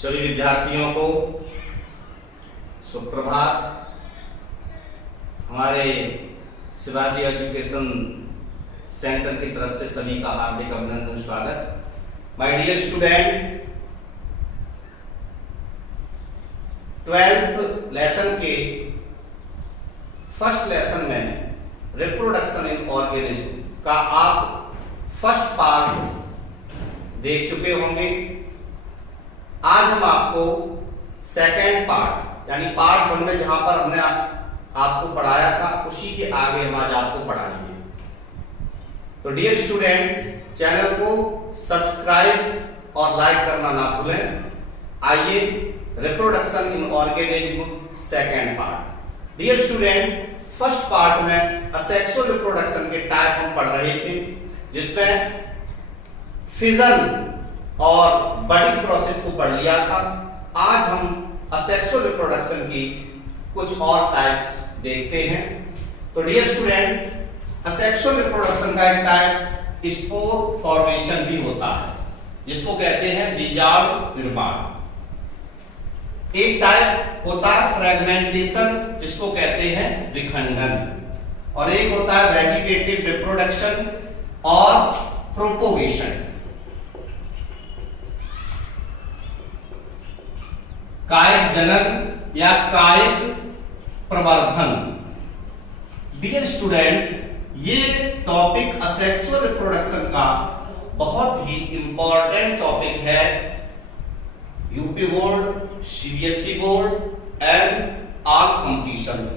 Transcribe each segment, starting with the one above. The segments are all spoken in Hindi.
सभी विद्यार्थियों को सुप्रभात। हमारे शिवाजी एजुकेशन सेंटर की तरफ से सभी का हार्दिक अभिनंदन, स्वागत। My dear student, 12th lesson के फर्स्ट लेसन में रिप्रोडक्शन इन ऑर्गेनिज्म का आप फर्स्ट पार्ट देख चुके होंगे। आज हम आपको सेकेंड पार्ट यानी पार्ट 1 में जहां पर हमने आपको पढ़ाया था उसी के आगे हम आज आपको पढ़ाएंगे। तो डियर स्टूडेंट्स, चैनल को सब्सक्राइब और लाइक करना ना भूलें। आइए reproduction in organism second part. Dear students, first part में असेक्सुअल रिप्रोडक्शन के टाइप हम पढ़ रहे थे, जिसमें फिजन और बडिंग प्रोसेस को पढ़ लिया था। आज हम असेक्सुअल रिप्रोडक्शन की कुछ और टाइप्स देखते हैं। तो डियर स्टूडेंट्स, असेक्सुअल रिप्रोडक्शन का एक टाइप स्पोर फॉर्मेशन भी होता है, जिसको कहते हैं बीजाणु निर्माण। एक टाइप होता है फ्रेगमेंटेशन, जिसको कहते हैं विखंडन, और एक होता है वेजिटेटिव रिप्रोडक्शन और प्रोपोगेशन। कायिक जनन या कायिक प्रवर्धन। डियर स्टूडेंट्स, ये टॉपिक असेक्सुअल रिप्रोडक्शन का बहुत ही इंपॉर्टेंट टॉपिक है। UP board, CBSE board and all competitions.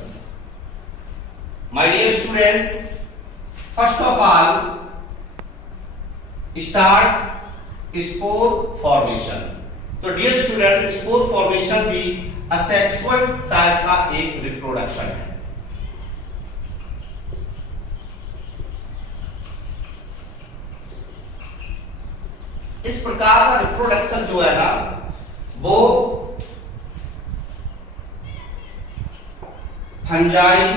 My dear students, first of all start spore formation. तो डियर स्टूडेंट, स्पोर फॉर्मेशन भी असेक्सुअल टाइप का एक रिप्रोडक्शन है। इस प्रकार का रिप्रोडक्शन जो है ना, वो fungi,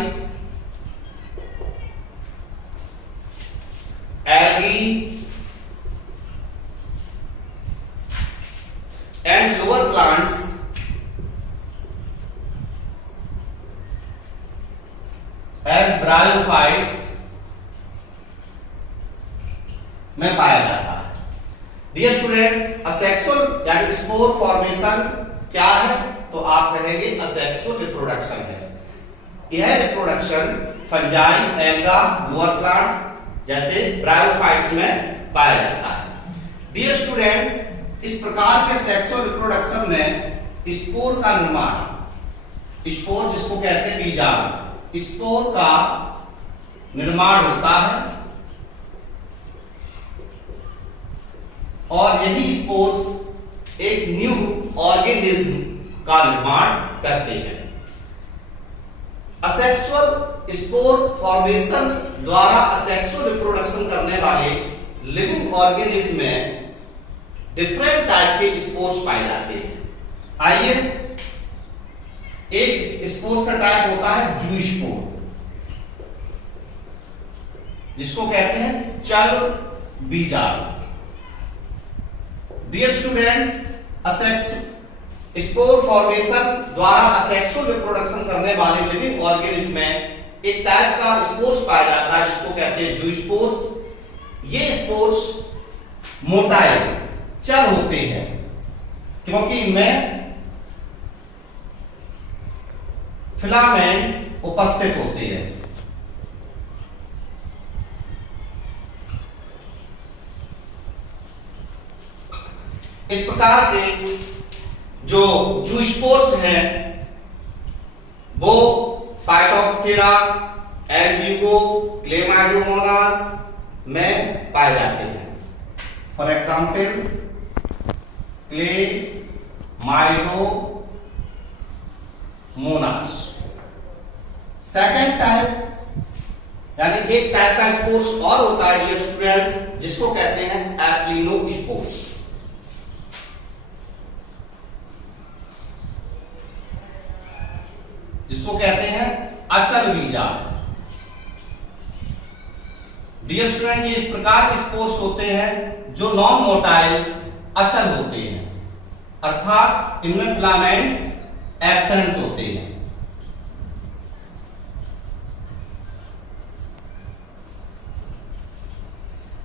algae and lower plants as bryophytes में पाया जाता है। डियर स्टूडेंट्स, असेक्सुअल यानी स्पोर फॉर्मेशन क्या है? तो आप कहेंगे असेक्सुअल रिप्रोडक्शन है। यह reproduction fungi, alga, lower plants जैसे ब्रायोफाइट्स में पाया जाता है। डियर स्टूडेंट्स, इस प्रकार के सेक्सुअल रिप्रोडक्शन में स्पोर का निर्माण, स्पोर जिसको कहते हैं बीजाणु, स्पोर का निर्माण होता है और यही स्पोर्स एक न्यू ऑर्गेनिज्म का निर्माण करते हैं। असेक्सुअल स्पोर फॉर्मेशन द्वारा असेक्सुअल रिप्रोडक्शन करने वाले लिविंग ऑर्गेनिज्म में डिफरेंट टाइप के स्पोर्स पाए जाते हैं। आइए, एक स्पोर्स का टाइप होता है जूस्पोर, जिसको कहते हैं चल बीजाणु। डियर स्टूडेंट्स, स्पोर फॉर्मेशन द्वारा असेक्सुअल रिप्रोडक्शन करने वाले लिविंग ऑर्गेनिज्म में एक टाइप का स्पोर्स पाया जाता है, जिसको कहते हैं जूस्पोर्स। ये स्पोर्स मोटाइल, चल होते हैं, क्योंकि इनमें फिलामेंट्स उपस्थित होते हैं। इस प्रकार के जो जूस्पोर्स हैं वो फाइटोप्थेरा, एल्ब्यूगो, क्लेमाइडोमोनास में पाए जाते हैं। For example chlamydomonas. Second type यानी एक टाइप का स्पोर्स और होता है डियर स्टूडेंट्स, जिसको कहते हैं एप्लिनोस्पोर्स। जिसको कहते हैं अचल बीजाणु। डियर स्टूडेंट, ये इस प्रकार के स्पोर्स होते हैं जो नॉन मोटाइल अचल होते हैं। अर्थात इनमें फिलामेंट्स एब्सेंस होते हैं।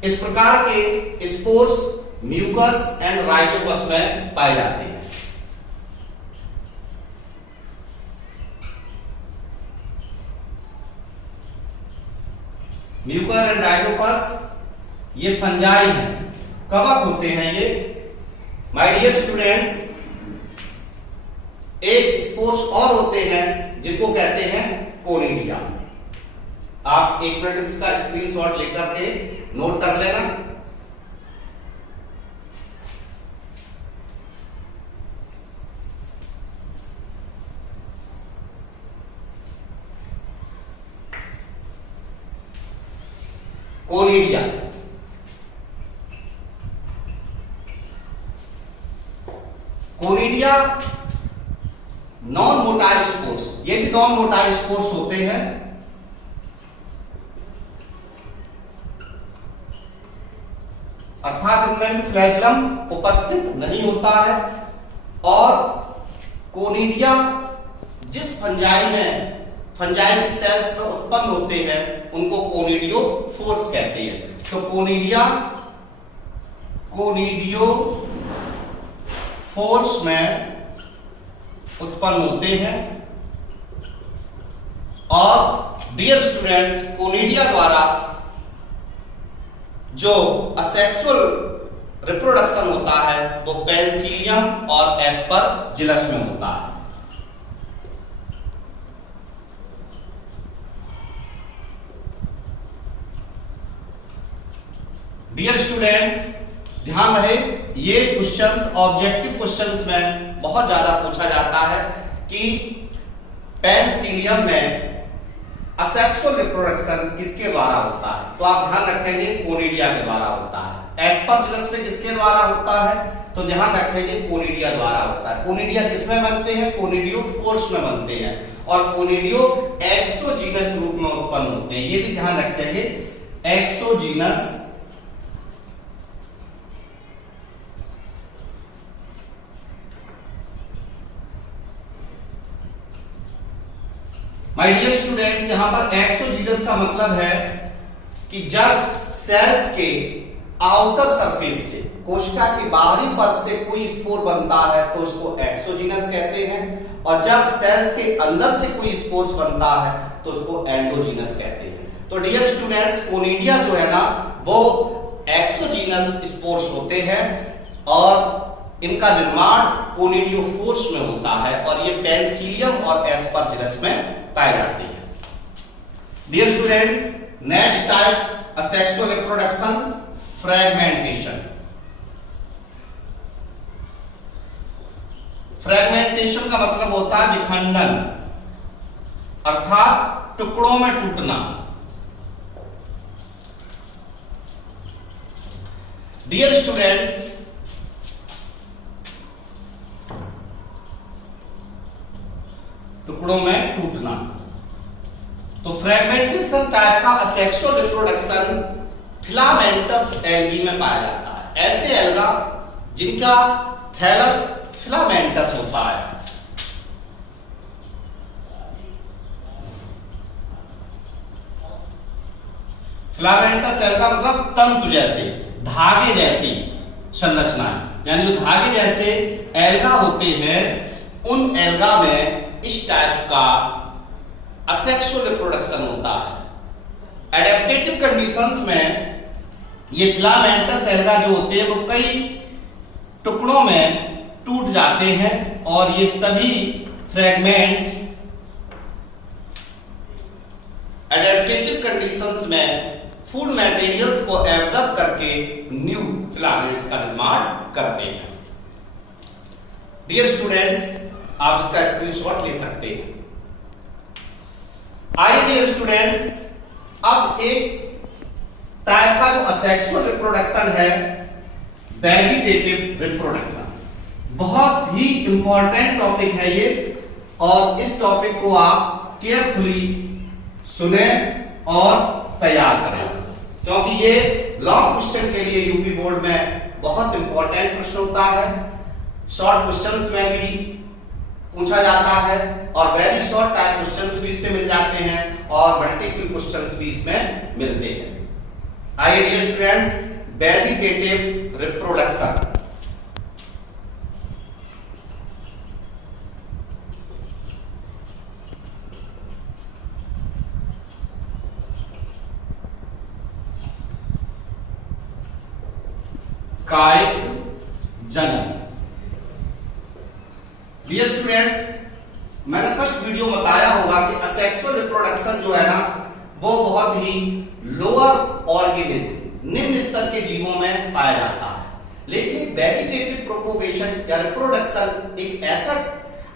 इस प्रकार के स्पोर्स म्यूकस एंड राइजोपस में पाए जाते हैं। म्यूकर एंड राइजोपस ये फंजाई हैं, कवक होते हैं ये। माय डियर स्टूडेंट्स, एक स्पोर्स और होते हैं जिनको कहते हैं कोनिडिया। आप एक मिनट इसका स्क्रीनशॉट लेकर के नोट कर लेना। Conidia conidia non motile spores, ये भी नॉन मोटाइल स्पोर्स होते हैं। अर्थात इनमें भी फ्लैजेलम उपस्थित नहीं होता है। और कोनिडिया जिस फंजाई में फंजाई की सेल्स में उत्पन्न होते हैं उनको कोनिडियो फोर्स कहते हैं। तो कोनिडियो फोर्स में उत्पन्न होते हैं। और डियर स्टूडेंट्स, कोनिडिया द्वारा जो असेक्सुअल रिप्रोडक्शन होता है वो पेंसिलियम और एस्परजिलस में होता है। डियर स्टूडेंट्स, ध्यान रहे, ये क्वेश्चंस ऑब्जेक्टिव क्वेश्चंस में बहुत ज्यादा पूछा जाता है कि पेंसिलियम में असेक्सुअल रिप्रोडक्शन किसके द्वारा होता है। तो आप ध्यान रखेंगे कोनिडिया के द्वारा होता है। एस्परजिलस में किसके द्वारा होता है, तो ध्यान रखेंगे कोनिडिया द्वारा होता है। कोनिडिया किसमें बनते हैं, कोनिडियो फोर्स में बनते हैं। और कोनिडियो एक्सोजीनस रूप में उत्पन्न होते हैं, ये भी ध्यान रखेंगे। एक्सोजीनस माय डियर स्टूडेंट्स, यहां पर एक्सोजीनस का मतलब है कि जब सेल्स के आउटर सरफेस से, कोशिका की बाहरी परत से कोई स्पोर बनता है तो उसको एक्सोजीनस कहते हैं। और जब सेल्स के अंदर से कोई स्पोर्स बनता है तो उसको एंडोजीनस कहते हैं। तो डियर स्टूडेंट्स, कोनिडिया जो है ना वो एक्सोजीनस स्पोर्स होते हैं और इनका निर्माण कोनिडियो फोर्स में होता है। और ये पेंसिलियम और एस्परजिलस में पाए जाते हैं। Dear students, next type asexual reproduction, fragmentation. Fragmentation का मतलब होता है विखंडन, अर्थात टुकड़ों में टूटना। डियर स्टूडेंट्स, टुकड़ों में टूटना। तो फ्रेगमेंटेशन टाइप का असेक्सुअल रिप्रोडक्शन फिलामेंटस एल्गी में पाया जाता है। ऐसे एल्गा जिनका थैलस फिलामेंटस होता है। फिलामेंटस एल्गा मतलब तंतु जैसे, धागे जैसी संरचना, यानी जो धागे जैसे एल्गा होते हैं उन एल्गा में इस टाइप का असेक्सुअल रिप्रोडक्शन होता है। एडेप्टेटिव कंडीशंस में ये फिलामेंटस एल्गा जो होते हैं वो कई टुकड़ों में टूट जाते हैं और ये सभी फ्रेगमेंट्स एडेप्टेटिव कंडीशंस में फूड मटेरियल्स को एब्जॉर्ब करके न्यू फिलामेंट्स का निर्माण करते हैं। डियर स्टूडेंट्स, आप इसका स्क्रीनशॉट ले सकते हैं। आइए डियर स्टूडेंट्स, अब एक टाइप का जो असेक्सुअल रिप्रोडक्शन है, वेजिटेटिव रिप्रोडक्शन। बहुत ही इंपॉर्टेंट टॉपिक है ये, और इस टॉपिक को आप केयरफुली सुने और तैयार करें, क्योंकि ये लॉन्ग क्वेश्चन के लिए यूपी बोर्ड में बहुत इंपॉर्टेंट प्रश्न होता है। शॉर्ट क्वेश्चंस में भी पूछा जाता है और वेरी शॉर्ट टाइप क्वेश्चंस भी इससे मिल जाते हैं और मल्टीपल क्वेश्चंस भी इसमें मिलते हैं। आइए डियर स्टूडेंट्स, वेजिटेटिव रिप्रोडक्शन। कायिक जनन। डियर स्टूडेंट्स, मैंने फर्स्ट वीडियो में बताया होगा कि असेक्सुअल रिप्रोडक्शन जो है ना वो बहुत ही लोअर ऑर्गेनिज्म, निम्न स्तर के जीवों में पाया जाता है, लेकिन वेजिटेटिव प्रोपोगेशन या रिप्रोडक्शन एक ऐसा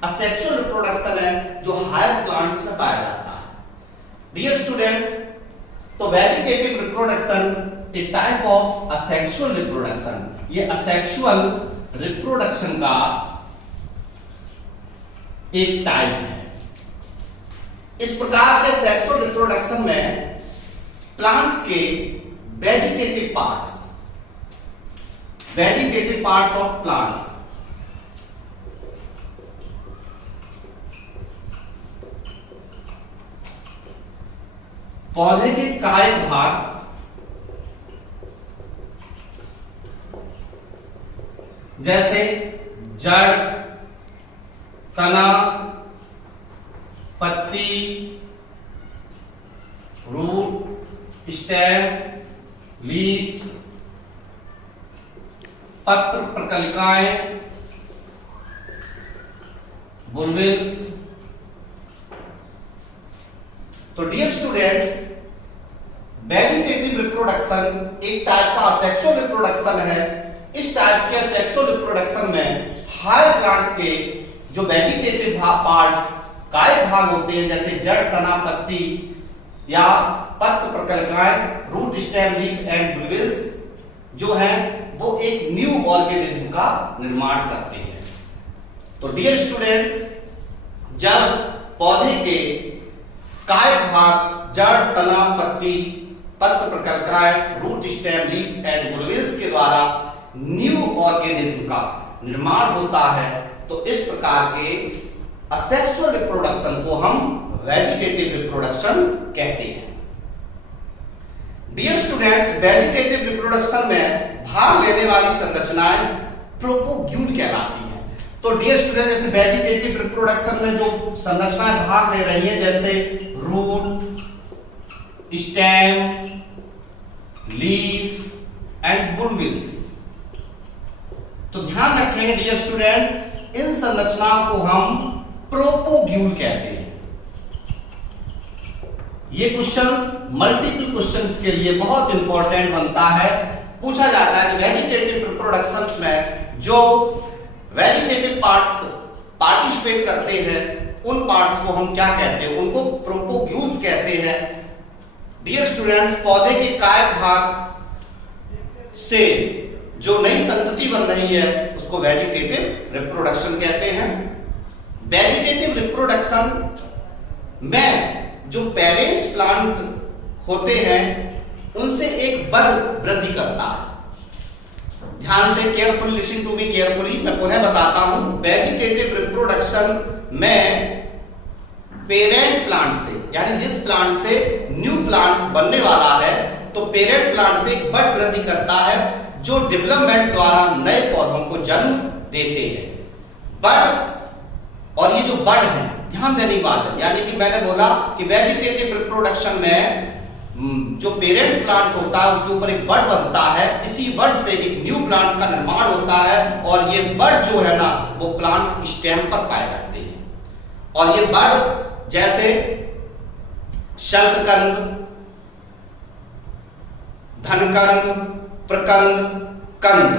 असेक्सुअल रिप्रोडक्शन है जो हायर प्लांट्स में पाया जाता है। डियर स्टूडेंट्स, तो vegetative reproduction A type of asexual reproduction, ये असेक्सुअल रिप्रोडक्शन का एक टाइप है। इस प्रकार के सेक्सुअल रिप्रोडक्शन में प्लांट्स के वेजिटेटिव पार्ट्स ऑफ प्लांट्स पौधे के कायिक भाग जैसे जड़, तना, पत्ती, रूट, स्टेम, लीव्स, पत्र प्रकलिकाएं, बुलबिल्स। तो डियर स्टूडेंट्स, वेजिटेटिव रिप्रोडक्शन एक टाइप का सेक्सुअल रिप्रोडक्शन है। इस टाइप के सेक्सुअल रिप्रोडक्शन में हायर प्लांट्स के जो वेजिटेटिव पार्ट्स कायिक भाग होते हैं जैसे जड़, तना, पत्ती या पत्र प्रकलिकाएं, रूट, स्टेम, लीफ एंड बुलबिल्स जो है वो एक न्यू ऑर्गेनिज्म का निर्माण करते हैं। तो डियर स्टूडेंट्स, जब पौधे के कायिक भाग जड़, तना, पत्ती, पत्र प्रकलिकाएं, रूट, स्टेम, लीफ एंड बुलबिल्स के द्वारा न्यू ऑर्गेनिज्म का निर्माण होता है, तो इस प्रकार के असेक्सुअल रिप्रोडक्शन को हम वेजिटेटिव रिप्रोडक्शन कहते हैं। डियर स्टूडेंट्स, वेजिटेटिव रिप्रोडक्शन में भाग लेने वाली संरचनाएं प्रोपोग्यूल कहलाती हैं। तो डियर स्टूडेंट, जैसे वेजिटेटिव रिप्रोडक्शन में जो संरचनाएं भाग ले रही हैं जैसे रूट, स्टेम, लीफ एंड बुलबिल्स, तो ध्यान रखें डियर स्टूडेंट्स, इन संरचनाओं को हम प्रोपोग्यूल कहते हैं। ये क्वेश्चंस मल्टीपल क्वेश्चंस के लिए बहुत इंपॉर्टेंट बनता है। पूछा जाता है कि वेजिटेटिव रिप्रोडक्शन में जो वेजिटेटिव पार्ट्स पार्टिसिपेट करते हैं उन पार्ट्स को हम क्या कहते हैं? उनको प्रोपोग्यूल्स कहते हैं। डियर स्टूडेंट्स, पौधे के कायिक भाग से जो नई संतति बन रही है उसको वेजिटेटिव रिप्रोडक्शन कहते हैं। वेजिटेटिव रिप्रोडक्शन में जो पेरेंट्स प्लांट होते हैं उनसे एक बड वृद्धि करता है। ध्यान से careful listen to me carefully, मैं पुनः बताता हूं। वेजिटेटिव रिप्रोडक्शन में पेरेंट प्लांट से, यानी जिस प्लांट से न्यू प्लांट बनने वाला है, तो पेरेंट प्लांट से एक बड वृद्धि करता है जो डेवलपमेंट द्वारा नए पौधों को जन्म देते हैं। बड, और ये जो बड है ध्यान देने की बात है, यानी कि मैंने बोला कि वेजिटेटिव रिप्रोडक्शन में जो पेरेंट्स प्लांट होता है उसके ऊपर एक बड बनता है, इसी बड से एक न्यू प्लांट्स का निर्माण होता है और ये बड जो है ना वो प्लांट स्टेम पर पाए जाते हैं। और ये बड जैसे शल्ककंद, धनकंद, प्रकंद, कंद,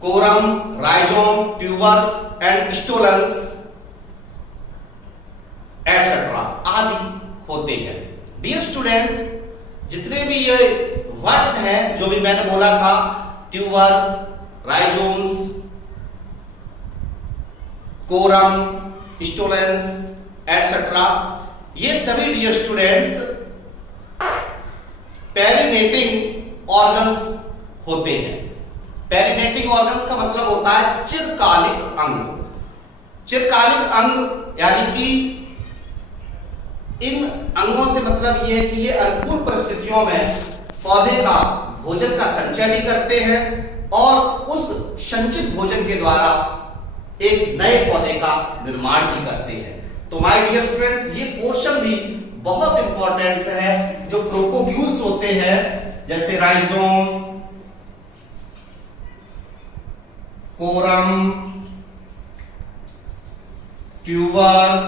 corm, rhizome, tubers and stolons etcetera आदि होते हैं। डियर स्टूडेंट्स, जितने भी ये वर्ड्स हैं जो भी मैंने बोला था, ट्यूबर्स, राइजोम्स, कोरम, स्टोलेंस एटसेट्रा, ये सभी डियर स्टूडेंट्स पेरिनेटिंग ऑर्गन्स होते हैं। पेरिनेटिंग ऑर्गन्स का मतलब होता है चिरकालिक अंग। चिरकालिक अंग यानी कि इन अंगों से मतलब ये है कि ये अनुकूल परिस्थितियों में पौधे का भोजन का संचय भी करते हैं और उस संचित भोजन के द्वारा एक नए पौधे का निर्माण भी करते हैं। तो माय डियर स्टूडेंट्स, ये पोर्शन भी बहुत इंपॉर्टेंट है। जो प्रोपोग्यूल्स होते हैं जैसे rhizome, corm, tubers,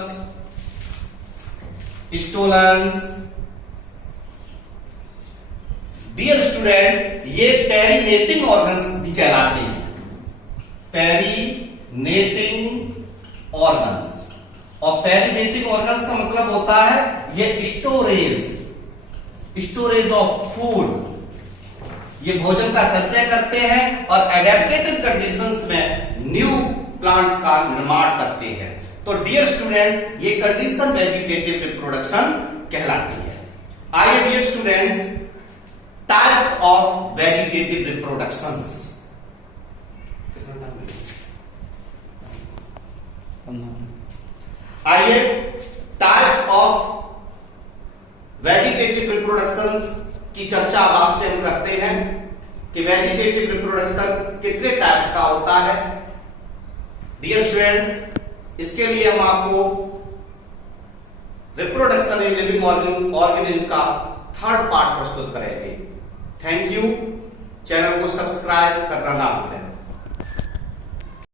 stolons, dear students, ये पेरिनेटिंग ऑर्गन्स भी कहलाते हैं। पेरिनेटिंग ऑर्गन्स, और पेरिनेटिंग ऑर्गन्स का मतलब होता है ये स्टोरेज ऑफ फूड, ये भोजन का संचय करते हैं और एडेप्टेटिव कंडीशंस में न्यू प्लांट्स का निर्माण करते हैं। तो डियर स्टूडेंट्स, ये कंडीशन वेजिटेटिव रिप्रोडक्शन कहलाती है। आइए dear students, types of vegetative reproductions. आइए टाइप्स ऑफ वेजिटेटिव रिप्रोडक्शंस की चर्चा अब आपसे हम करते हैं कि वेजिटेटिव रिप्रोडक्शन कितने टाइप्स का होता है। डियर स्टूडेंट्स, इसके लिए हम आपको रिप्रोडक्शन इन लिविंग ऑर्गेनिज्म का थर्ड पार्ट प्रस्तुत करेंगे। Thank you. चैनल को सब्सक्राइब करना ना भूलें।